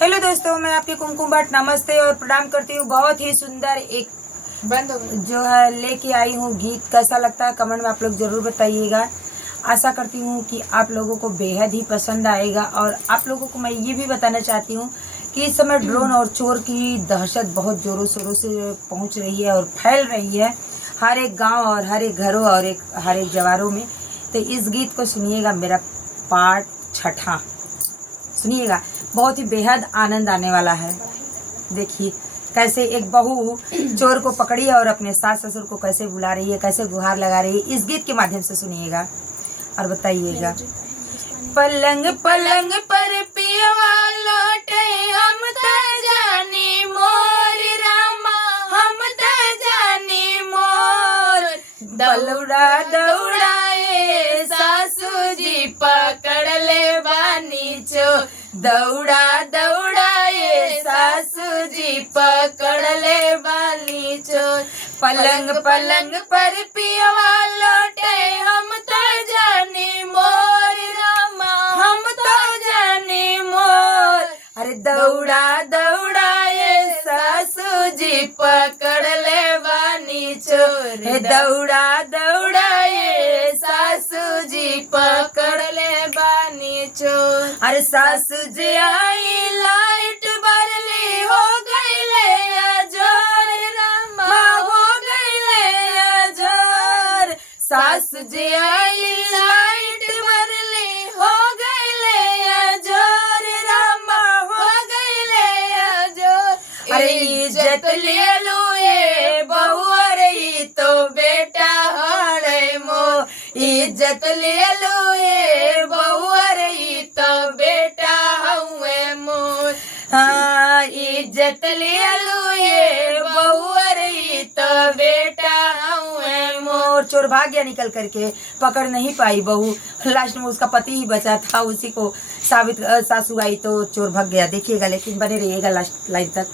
Hello दोस्तों, मैं आपकी कुमकुम भट्ट नमस्ते और प्रणाम करती हूँ। बहुत ही सुंदर एक बंद हो गई जो है लेके आई हूँ गीत। कैसा लगता है कमेंट में आप लोग ज़रूर बताइएगा। आशा करती हूँ कि आप लोगों को बेहद ही पसंद आएगा। और आप लोगों को मैं ये भी बताना चाहती हूँ कि इस समय ड्रोन और चोर की दहशत बहुत ज़ोरों शोरों से पहुँच रही है और फैल रही है हर एक गाँव और हर एक घरों और हर एक जवारों में। तो इस गीत को सुनिएगा, मेरा पार्ट 6 सुनिएगा, बहुत ही बेहद आनंद आने वाला है। देखिए कैसे एक बहू चोर को पकड़ी है और अपने सास ससुर को कैसे बुला रही है, कैसे गुहार लगा रही है। इस गीत के माध्यम से सुनिएगा और बताइएगा। पलंग पलंग पर पियवा लौटे हम त जानी मोर रामा, हम त जानी मोर। दौड़ा दौड़ाए सासू जी पकड़ ले बानी चो, दौड़ा दौड़ाए सासू जी पकड़ ले बानी चोर। पलंग पलंग पर पियवा लौटे हम तो जानी मोर रामा, हम तो जानी मोर। अरे दौड़ा दौड़ाए सासू जी पकड़ ले बानी चोर, दौड़ा दौड़ाए सासू जी पकड़ ले बानी चोर। अरे सासू जी आई लाइट बरली हो गईले जोर रामा, हो गईले जोर। सासू जी आई लाइट बरली हो गईले जोर रामा, हो गईले जोर। अरे इज्जत ले लो ये बहू, अरे तो बेटा हरे मो, इज्जत ले लो ये बहू, अरे तो बेटा हुए मोर। हाँ इज्जत ले लो ये बहू, अरे तो बेटा हुए मोर। चोर भाग गया निकल करके, पकड़ नहीं पाई बहू। लास्ट में उसका पति ही बचा था, उसी को साबित सासू आई तो चोर भाग गया। देखिएगा, लेकिन बने रहिएगा लास्ट लाइन तक।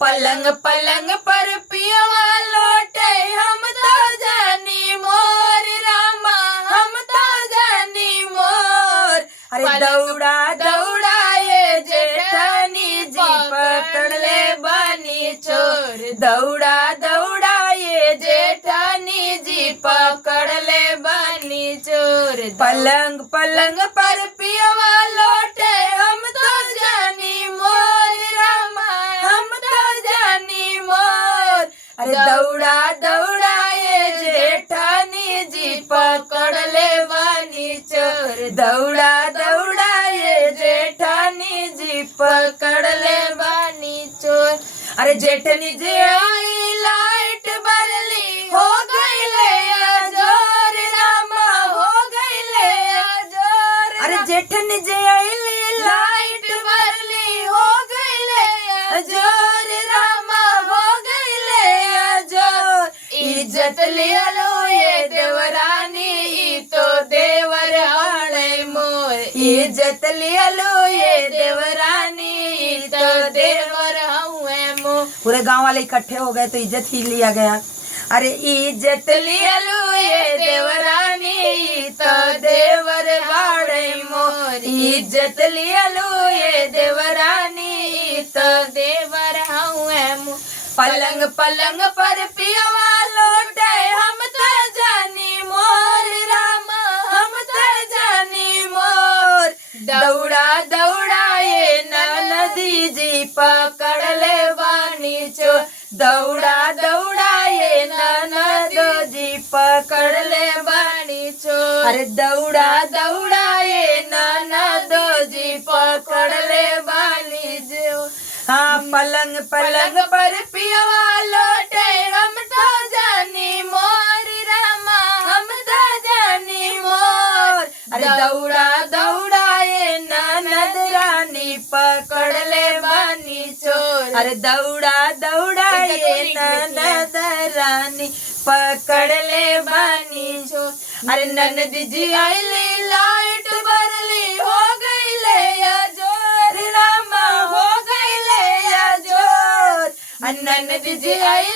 पलंग पलंग पर पियवा लौटे हम तो जानी मोर रामा, हम तो जानी मोर। अरे दौड़ा दौड़ाए जेठानी जी पकड़ ले बानी चोर, दौड़ा दौड़ाए जेठानी जी पकड़ ले बानी चोर। पलंग पलंग पर पियवा लौटे हम तो जानी मोर रामा, हम तो जानी मोर। अरे दौड़ा दौड़ाए जेठानी जी पकड़ ले बानी चोर, दौड़ा दौड़ाए जेठानी जी पकड़ ले बानी चोर। अरे जेठनी जी आई लाइट बरली हो गईले जोर रामा, हो गईले जोर। अरे जेठनी जी आई लाइट बरली हो गईले जोर रामा, हो गईले जोर। इज्जत ले लो ये देवरानी, ई तो देवर हाणे मोर। इज्जत ले लो ये देवरानी, ई तो देवर हुए मोर। पूरे गांव वाले इकट्ठे हो गए तो इज्जत ही लिया गया। अरे इज्जत ले लो ये देवरानी, ई तो देवर हाणे मोर। इज्जत ले लो ये देवरानी, ई तो देवर हुए मोर। पलंग पलंग पर पियवा लौटे हम तो जानी मोर रामा, हम तो जानी मोर। दौड़ा दौड़ाए ननदी जी पकड़ ले बानी चोर, दौड़ा दौड़ाए ननद जी पकड़ ले बानी चोर। अरे दौड़ा दौड़ाए ननद जी पकड़ ले बानी चोर। हाँ पलंग पलंग पर पियवा लौटे हम तो जानी मोर रामा, हम तो जानी मोर। अरे दौड़ा दौड़ाए ननद रानी पकड़ ले बानी चोर, अरे दौड़ा दौड़ाए ननद रानी पकड़ ले बानी चोर। अरे ननद जी आई लाइट बरली हो गईले जोर रामा, हो गईले जोर। ननद जी आई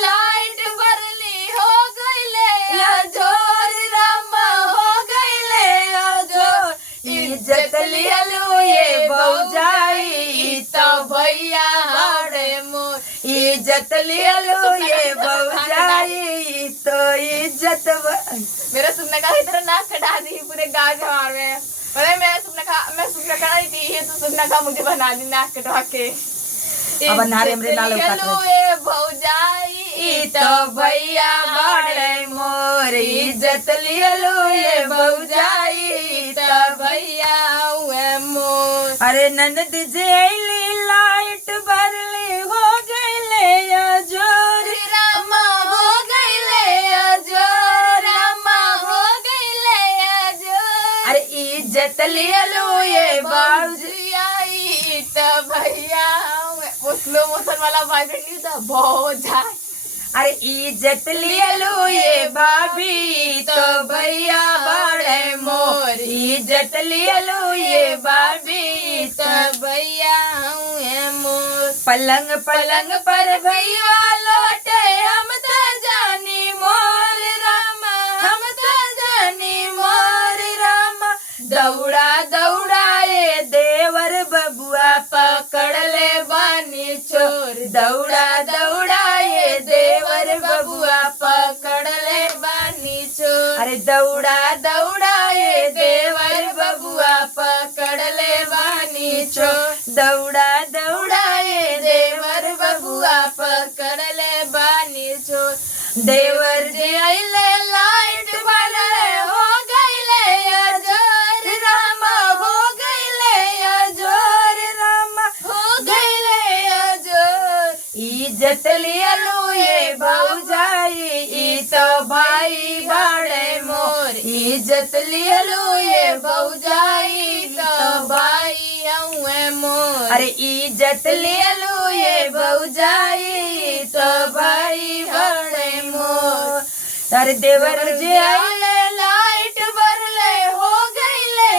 लाइट बरली हो गईले जोर रामा, हो गईले जोर। इज्जत लिया लो ये बौजाई, इज्जत ले लो ये भौजाई तो इज्जत मेरा सुपना इतना नाक कटा दी पूरे गाँव जवार में। अरे मैं सुपना करा रही थी, ये तो सुपना का मुझे बना दी नाक कटवा के। अब नारे हमरे नाल ये भौजाई तो भैया बाड़े मोर, इज्जत ले लो ये भौजाई तो भैया हुए मोर। अरे ननद जेली लाइट बरली हो गईले जोर, रामा हो गईले जोर, रामा हो गईले जोर। अरे इज्जत ले लो ये भौजाई तो भैया वो स्लो मोशन वाला वाइब्रेट नहीं था भौजाई। अरे इज्जत ले लो ये भाभी तो भैया बड़े मोर, इज्जत ले लो ये भाभी तो भैया हुए मोर। पलंग पलंग पर भैया लौटे हम तो जानी मोर रामा, हम तो जानी मोर रामा। दौड़ा दौड़ा ये देवर बबुआ पकड़ ले बानी चोर, दौड़ा दौड़ा ये देवर बबुआ पकड़ ले बानी चोर। अरे दौड़ा दौड़ा ये देवर बबुआ पकड़ ले बानी चोर, दौड़ा दौड़ा ये देवर बबुआ पकड़ ले बानी चोर। देवर जे आइले लाइट बरले हो गईले जोर रामा, हो गईले जोर रामा, हो गईले जोर। इज्जत ले लो ये भौजाई ई तो भाई बड़े मोर, इज्जत ले लो ये भौजाई तो भाई हुए मोर। अरे इज्जत ले लो ये भौजाई तो भाई बड़े मोर। अरे देवर जे आइले लाइट बरले हो गईले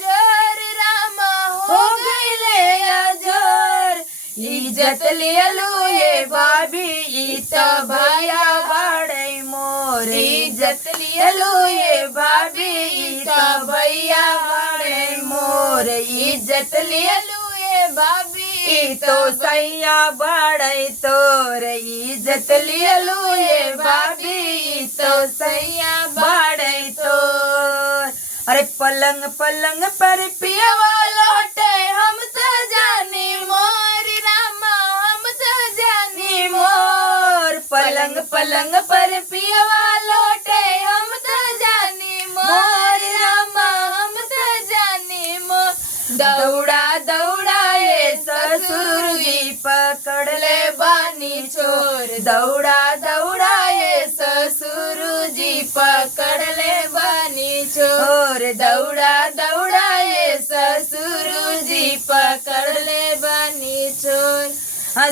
जोर रामा, हो गईले जोर। इज्जत ले लो ये भाभी ई तो भैया बड़े मोर, इज्जत ले लो ये भाभी ई तो भैया बड़े मोर, इज्जत ले लो ये भाभी ई तो सैया बड़े तोर, इज्जत ले लो ये भाभी ई तो सैया बड़े तोर। अरे पलंग पलंग पर पियवा लौटे हम तो जानी मोर रामा, हम तो जानी मोर। पलंग पलंग पर पियवा लौटे हम तो जानी मोर रामा, हम तो जानी मोर। दौड़ा दौड़ा ये ससुर जी पकड़ ले बानी चोर, दौड़ा दौड़ा ये ससुर जी पकड़ ले बानी चोर, दौड़ा दौड़ा ये ससुर जी पकड़ ले बानी चोर।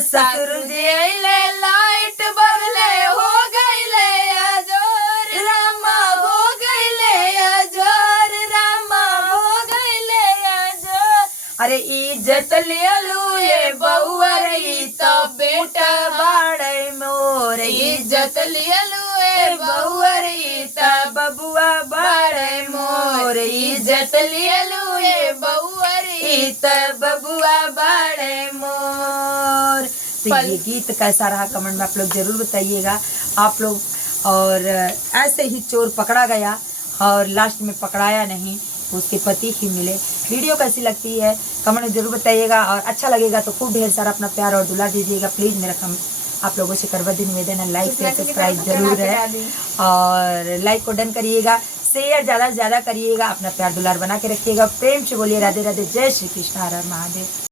ससुर जी आइले लाइट बरले हो गईले जोर रामा, हो गईले जोर रामा, हो गईले जोर। अरे इज्जत ले लो ये बउअर ई तो बेटा बाड़े मोर, इज्जत ले लो ये बउअर ई तो बबुआ बाड़े मोर, इज्जत ले लो ये बउअर ई तो बबुआ बाड़े मोर। तो ये गीत कैसा रहा कमेंट में आप लोग जरूर बताइएगा आप लोग। और ऐसे ही चोर पकड़ा गया और लास्ट में पकड़ाया नहीं, उसके पति ही मिले। वीडियो कैसी लगती है कमेंट में जरूर बताइएगा, और अच्छा लगेगा तो खूब ढेर सारा अपना प्यार और दुला दीजिएगा प्लीज़। मेरा आप लोगों से करवा दिन निवेदन है, लाइक शेयर सब्सक्राइब जरूर है, और लाइक को डन करिएगा, शेयर ज़्यादा से ज़्यादा करिएगा, अपना प्यार दुलार बना के रखिएगा। प्रेम से बोलिए राधे राधे, जय श्री कृष्ण, हर हर महादेव।